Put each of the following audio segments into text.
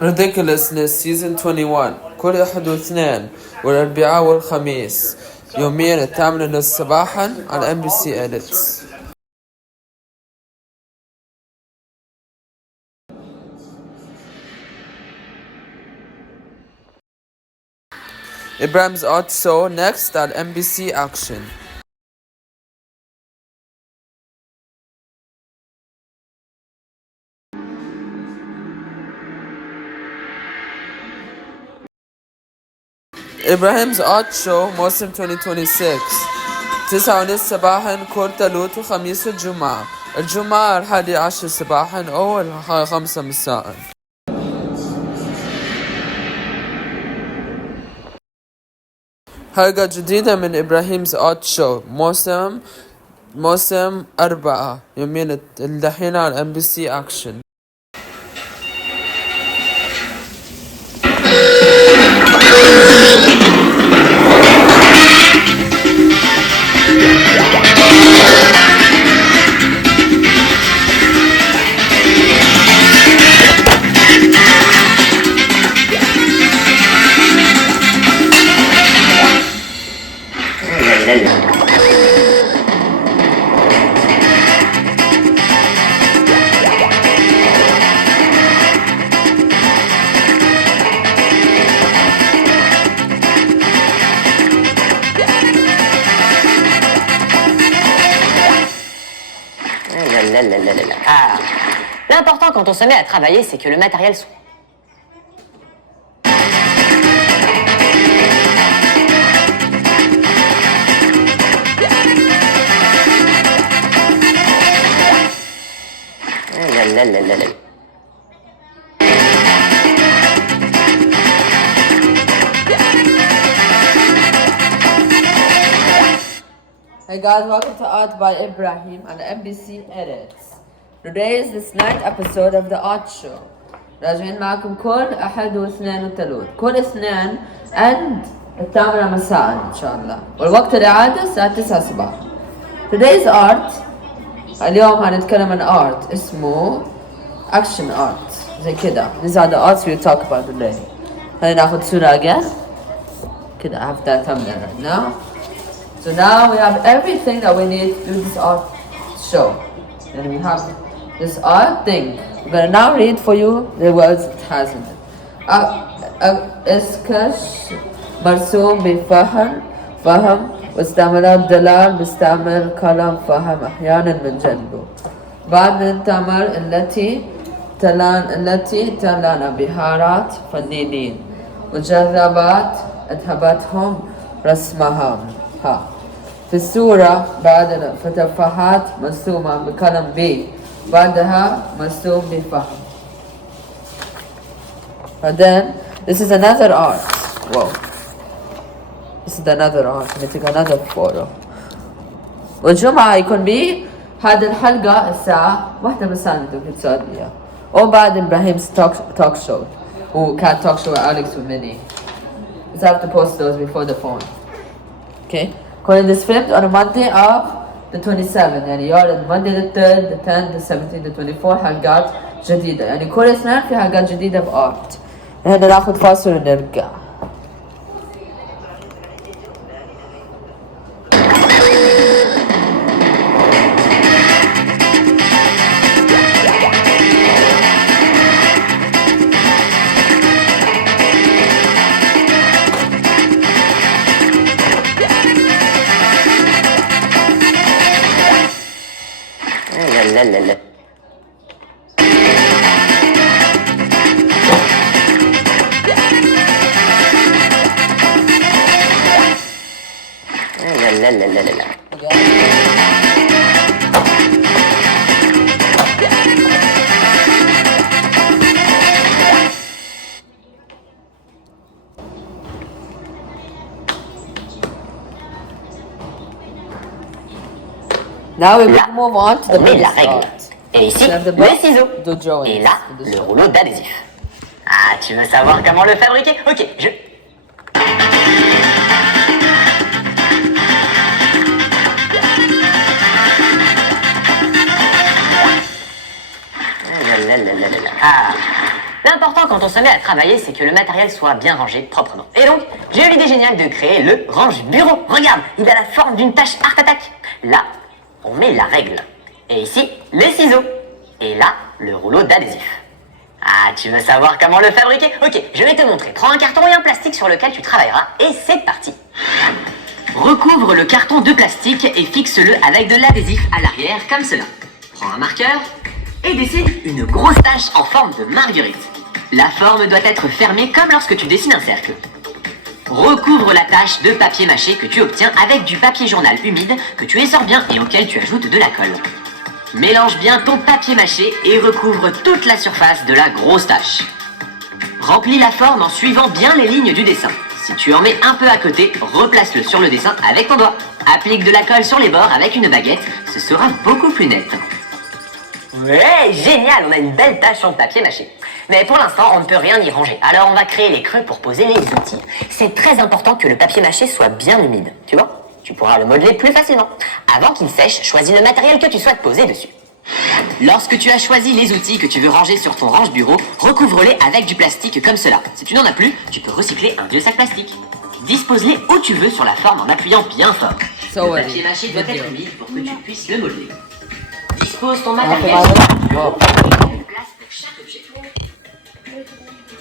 Ridiculousness season 21 كل أحد واثنين والأربعاء والخميس يوميا 8:30 صباحا على MBC Edits. Ibrahim's Odd Show next at MBC Action. Ibrahim's Odd Show موسم 2026 9:30 صباحا كل ثلاث وخميس والجمعة. الجمعة 11 صباحا أو 5 مساء. حلقة جديدة من إبراهيم's Odd Show موسم 4 يومين الدحين على MBC Action. Ah. L'important quand on se met à travailler, c'est que le matériel soit... Hey guys, welcome to Art by Ibrahim on MBC Edits. Today is the 9th episode of The Art Show. راجعين معكم كل أحد واثنين وثلاث كل اثنين عند 8 مساء إن شاء الله، والوقت الإعادة الساعة 9 صباحا. Today's art اليوم هنتكلم عن art اسمه Action Art زي كده. These are the arts we'll talk about today. خلينا ناخد صورة again كده. I have that thumbnail right now. So now we have everything that we need to do this art show. And we have this art thing. I'm gonna now read for you the words it has in it. اسكش مرسوم بفهم واستعملات دلال بستعمل كلام فهم أحيانا من جنبه. بعد من تعمل التي تلان بهارات فنانين وجذبات أذهبتهم رسمها. في السورة بعد فتفاحات مرسومة بقلم B بعدها مرسوم بفهم. And then this is another art. Whoa. This is another art. Let me take another photo. والجمعة يكون بي هذه الحلقة الساعة 1 مساء في السعودية. وبعد إبراهيم's talk show. وكان talk show Alex ومني. So I have to post those before the phone. Okay. Calling this filmed on a Monday of the 27th. يعني يوم Monday the 3rd, the 10th, the 17th, the 24th حلقات جديدة. يعني كل اثنين في حلقات جديدة بآرت. هنا ناخد فاصل ونرجع. لا Now we will move on to the la biggest règle. art. Et ici, The le ciseau. the drawing. Et là, le rouleau d'adhésif. Ah, tu veux savoir comment le fabriquer? Ok, je... Ah, L'important quand on se met à travailler, c'est que le matériel soit bien rangé proprement. Et donc, j'ai eu l'idée géniale de créer le range-bureau. Regarde, il a la forme d'une tâche Art Attack. Là, on met la règle. Et ici, les ciseaux. Et là, le rouleau d'adhésif. Ah, tu veux savoir comment le fabriquer? Ok, je vais te montrer. Prends un carton et un plastique sur lequel tu travailleras et c'est parti. Recouvre le carton de plastique et fixe-le avec de l'adhésif à l'arrière comme cela. Prends un marqueur et dessine une grosse tache en forme de marguerite. La forme doit être fermée comme lorsque tu dessines un cercle. Recouvre la tache de papier mâché que tu obtiens avec du papier journal humide que tu essores bien et auquel tu ajoutes de la colle. Mélange bien ton papier mâché et recouvre toute la surface de la grosse tache. Remplis la forme en suivant bien les lignes du dessin. Si tu en mets un peu à côté, replace-le sur le dessin avec ton doigt. Applique de la colle sur les bords avec une baguette, ce sera beaucoup plus net. Ouais, génial, on a une belle tache en papier mâché. Mais pour l'instant, on ne peut rien y ranger. Alors on va créer les creux pour poser les outils. C'est très important que le papier mâché soit bien humide, tu vois? Tu pourras le modeler plus facilement. Avant qu'il sèche, choisis le matériel que tu souhaites poser dessus. Lorsque tu as choisi les outils que tu veux ranger sur ton range-bureau, recouvre-les avec du plastique comme cela. Si tu n'en as plus, tu peux recycler un vieux sac plastique. Dispose-les où tu veux sur la forme en appuyant bien fort. Le papier mâché doit être humide pour que tu puisses le modeler. Dispose ton matériel sur le bureau et une place pour chaque objet.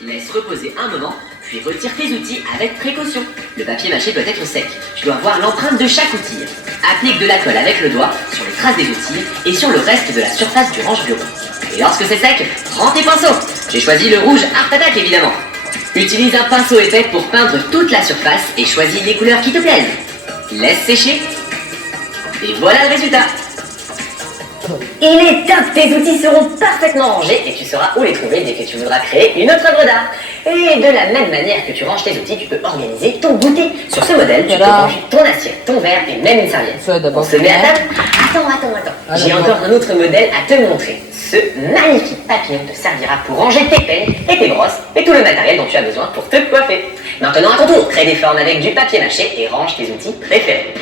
Laisse reposer un moment, puis retire tes outils avec précaution. Le papier mâché doit être sec. Tu dois voir l'empreinte de chaque outil. Applique de la colle avec le doigt sur les traces des outils et sur le reste de la surface du range-bureau. Et lorsque c'est sec, prends tes pinceaux. J'ai choisi le rouge Art Attack évidemment. Utilise un pinceau épais pour peindre toute la surface et choisis les couleurs qui te plaisent. Laisse sécher. Et voilà le résultat. Il est top, tes outils seront parfaitement rangés et tu sauras où les trouver dès que tu voudras créer une autre œuvre d'art. Et de la même manière que tu ranges tes outils, tu peux organiser ton goûter. Sur ce modèle, tu peux ranger ton assiette, ton verre et même une serviette. On se met à table. Attends. J'ai encore un autre modèle à te montrer. Ce magnifique papillon te servira pour ranger tes peignes et tes brosses et tout le matériel dont tu as besoin pour te coiffer. Maintenant à ton tour, crée des formes avec du papier mâché et range tes outils préférés.